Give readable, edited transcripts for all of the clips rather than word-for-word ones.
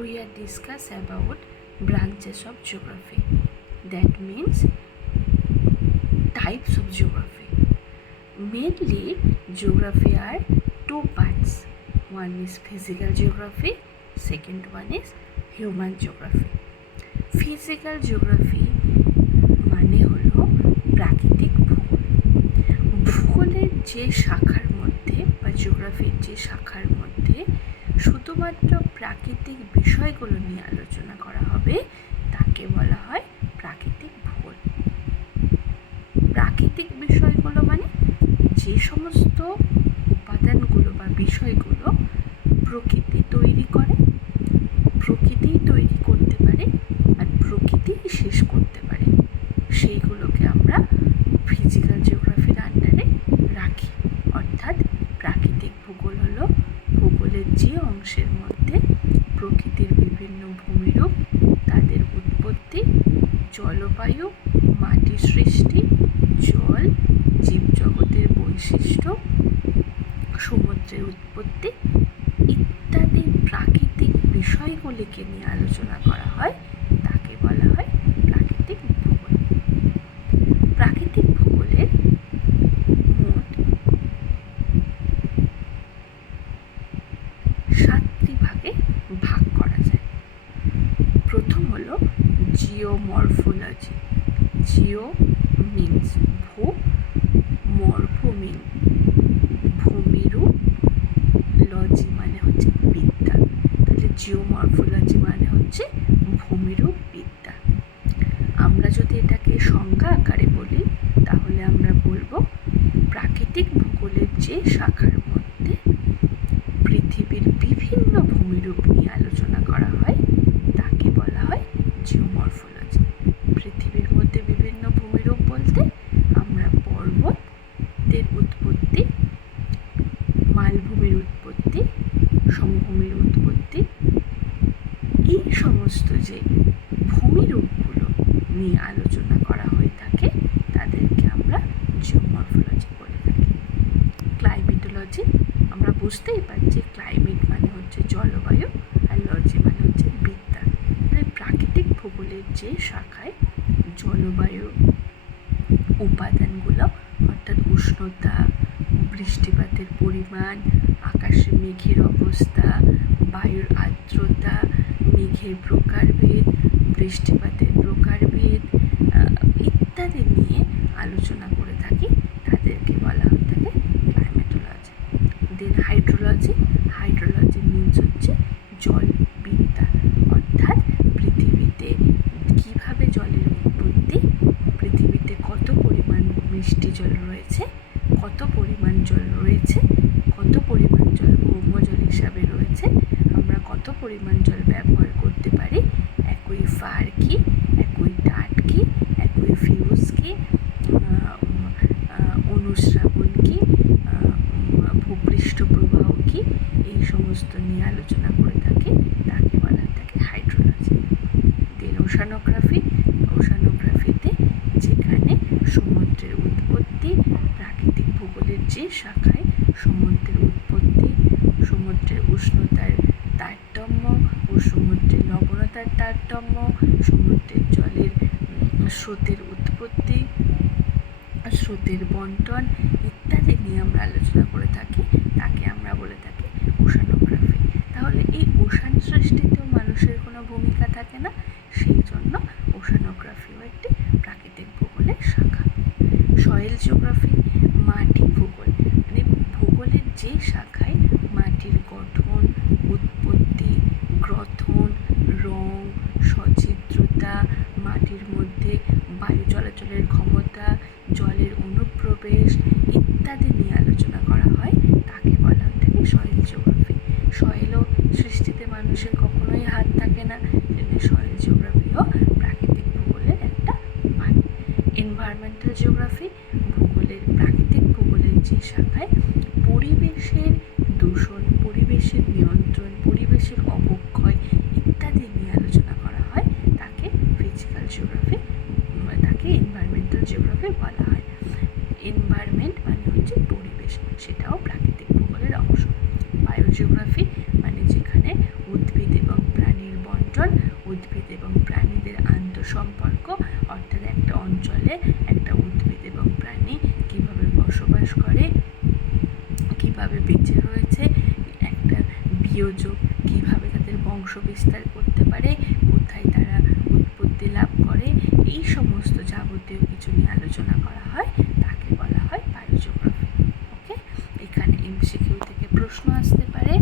we are discuss about branches of geography. That means types of geography. Mainly, geography are two parts. One is physical geography, second one is human geography. Physical geography মানে হলো প্রাকৃতিক ভূগোল। ভূগোলের যে শাখার মধ্যে বা জিওগ্রাফির যে শাখার মধ্যে শুধুমাত্র প্রাকৃতিক বিষয়গুলো নিয়ে আলোচনা করা হবে তাকে বলা হয় প্রাকৃতিক ভূগোল। প্রাকৃতিক বিষয়গুলো মানে যে সমস্ত উপাদানগুলো বা বিষয়গুলো প্রকৃতি তৈরি করে, প্রকৃতিই তৈরি করতে পারে আর প্রকৃতিই শেষ করতে পারে, সেইগুলোকে আমরা ফিজিক্যাল জিওগ্রাফির আন্ডারে রাখি। অর্থাৎ প্রাকৃতিক ভূগোল হলো ভূগোলের যে অংশের মধ্যে প্রকৃতির বিভিন্ন ভূমিরূপ, তাদের উৎপত্তি, জলবায়ু, মাটির সৃষ্টি, জল, জীবজগতের বৈশিষ্ট্য, সমুদ্রের উৎপত্তি ইত্যাদি প্রাকৃতিক বিষয়গুলিকে নিয়ে আলোচনা করা হয়, তাকে বলা হয় প্রাকৃতিক ভূগোল। প্রাকৃতিক ভূগোলের মোট 7টি ভাগে ভাগ করা যায়। প্রথম হলো জিওমরফোলজি। জিও মিন্স ভূ, মরফো মিন ভূমিরূপ, লজি মানে হচ্ছে বিদ্যা। তাহলে জিওমরফোলজি মানে হচ্ছে ভূমিরূপ বিদ্যা। আমরা যদি এটাকে সংজ্ঞা আকারে বলি তাহলে আমরা বলবো প্রাকৃতিক ভূগোলের যে শাখার মধ্যে পৃথিবীর বিভিন্ন ভূমিরূপ নিয়ে আলোচনা করা হয় তাকে বলা হয় জিওমরফোলজি। পৃথিবীর মধ্যে বিভিন্ন ভূমিরূপ বলতে আমরা পর্বতের উৎপত্তি, মালভূমির উৎপত্তি, সমভূমির উৎপত্তি, এই সমস্ত যে ভূমিরূপগুলো নিয়ে আলোচনা করা হয়ে থাকে তাদেরকে আমরা জিওমরফোলজি বলে থাকি। ক্লাইমেটোলজি, আমরা বুঝতেই পারছি ক্লাইমেট মানে হচ্ছে জলবায়ু আর লজি মানে হচ্ছে বিদ্যা। মানে প্রাকৃতিক ভূগোলের যে শাখায় জলবায়ু উপাদানগুলো অর্থাৎ উষ্ণতা, বৃষ্টিপাতের পরিমাণ, আকাশে মেঘের অবস্থা, বায়ুর আর্দ্রতা, মেঘের প্রকারভেদ, বৃষ্টিপাতের প্রকারভেদ ইত্যাদি নিয়ে আলোচনা করে থাকি, তাদেরকে বলা হয়ে থাকে ক্লাইমেটোলজি। দেন হাইড্রোলজি। হাইড্রোলজি মিনস হচ্ছে জলবিদ্যা, অর্থাৎ পৃথিবীতে কিভাবে জলের উৎপত্তি, পৃথিবীতে কত পরিমাণ মিষ্টি জল রয়েছে, কত পরিমাণ জল রয়েছে, কত পরিমাণ জল ভৌমজল হিসাবে রয়েছে, আমরা কত পরিমাণ জল ব্যবহার করতে পারি, অ্যাকুইফার কি, অ্যাকুইডাক্ট কি, অ্যাকুইফিউজ কি, অনুস্রাবণ কি, ভূপৃষ্ঠ প্রবাহ কি, এই সমস্ত নিয়ে আলোচনা করে থাকি, তাকে বলা হয়ে থাকে হাইড্রোলজি। দেন ওশানোগ্রাফি। ওশানোগ্রাফিতে যেখানে সমুদ্রের উৎপত্তি, প্রাকৃতিক ভূগোলের যে শাখায় সমুদ্রের উৎপত্তি, সমুদ্রের উষ্ণতার তারতম্য ও সমুদ্রের লবণতার তারতম্য, সমুদ্রের জলের স্রোতের উৎপত্তি, স্রোতের বন্টন ইত্যাদি নিয়ে আমরা আলোচনা করে থাকি, তাকে আমরা বলে থাকি ওশানোগ্রাফি। তাহলে এই ওশান সৃষ্টিতেও মানুষের কোনো ভূমিকা থাকে না, সেই জন্য ওশানোগ্রাফিও একটি প্রাকৃতিক ভূগোলের শাখা। সয়েল জিওগ্রাফি, মাটি ভূগোল, মানে ভূগোলের যে শাখায় মাটির গঠন, উৎপত্তি, গ্রথন, রং, সচিত্রতা, মাটির মধ্যে বায়ু চলাচলের ক্ষমতা, জলের অনুপ্রবেশ ইত্যাদি নিয়ে আলোচনা করা হয়, তাকে বলা হয়ে থাকে সয়েল জিওগ্রাফি। সয়েলও সৃষ্টিতে মানুষের কখনোই হাত থাকে না, সেজন্য সয়েল জিওগ্রাফিও প্রাকৃতিক ভূগোলের একটা পার্ট। এনভায়রনমেন্টাল জিওগ্রাফি, ভূগোলের প্রাকৃতিক ভূগোলের যে শাখায় পরিবেশের দূষণ, পরিবেশের নিয়ন্ত্রণ, পরিবেশের অবক্ষয় ইত্যাদি নিয়ে আলোচনা করা হয়, তাকে ফিজিক্যাল জিওগ্রাফি, তাকে এনভায়রনমেন্টাল জিওগ্রাফি বলা হয়। এনভায়রনমেন্ট মানে হচ্ছে পরিবেশ, সেটাও প্রাকৃতিক ভূগোলের অংশ। বায়োজিওগ্রাফি মানে যেখানে উদ্ভিদ এবং প্রাণীর গঠন, উদ্ভিদ এবং প্রাণীদের আন্তঃসম্পর্ক, অর্থাৎ একটা অঞ্চলে একটা উদ্ভিদ এবং প্রাণী কীভাবে বসবাস করে, কীভাবে বেঁচে রয়েছে, একটা বিয়োজক কীভাবে তাদের বংশ বিস্তার করতে পারে, কোথায় তারা উৎপত্তি লাভ করে, এই সমস্ত যাবতীয় কিছু নিয়ে আলোচনা করা হয়, তাকে বলা হয় বায়োজিওগ্রাফি। ওকে, এখানে এমসিকিউ থেকে প্রশ্ন আসতে পারে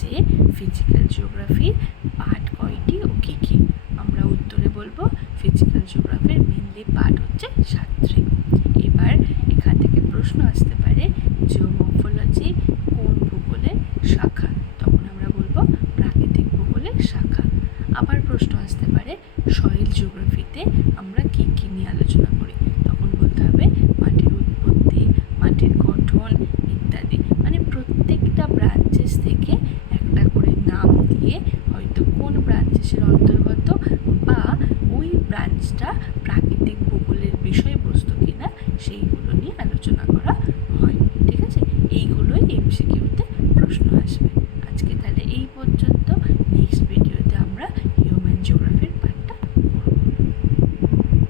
যে ফিজিক্যাল জিওগ্রাফির পার্ট কয়টি ও কী কী। আমরা উত্তরে বলবো ফিজিক্যাল জিওগ্রাফির মেনলি পার্ট হচ্ছে 7টি। এবার এখান থেকে প্রশ্ন আসতে পারে জিওমর্ফোলজি কোন ভূগোলের শাখা, তখন আমরা বলবো প্রাকৃতিক ভূগোলের শাখা। আবার প্রশ্ন আসতে পারে সয়েল জিওগ্রাফিতে আমরা কী কী নিয়ে আলোচনা করি, তখন বলতে হবে মাটির উৎপত্তি, মাটির গঠন ইত্যাদি। মানে প্রত্যেকটা ব্রাঞ্চেস থেকে একটা করে নাম দিয়ে হয়তো কোন ব্রাঞ্চেসের অন্তর্গত বা ওই ব্রাঞ্চটা প্রাকৃতিক ভূগোলের বিষয়বস্তু কিনা সেইগুলো নিয়ে আলোচনা করা হয়। ঠিক আছে, এইগুলোই এমসিকিউতে প্রশ্ন আসবে। আজকে তাহলে এই পর্যন্ত। নেক্সট ভিডিওতে আমরা হিউম্যান জিওগ্রাফির পার্টটা পড়ব।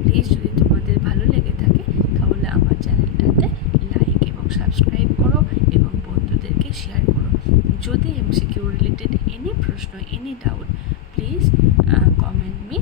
প্লিজ যদি তোমাদের ভালো লেগে থাকে তাহলে আমার চ্যানেলটাতে লাইক এবং সাবস্ক্রাইব করো এবং বন্ধুদেরকে শেয়ার করো। যদি এমসিকিউ রিলেটেড এনি প্রশ্ন, any doubt, please comment me.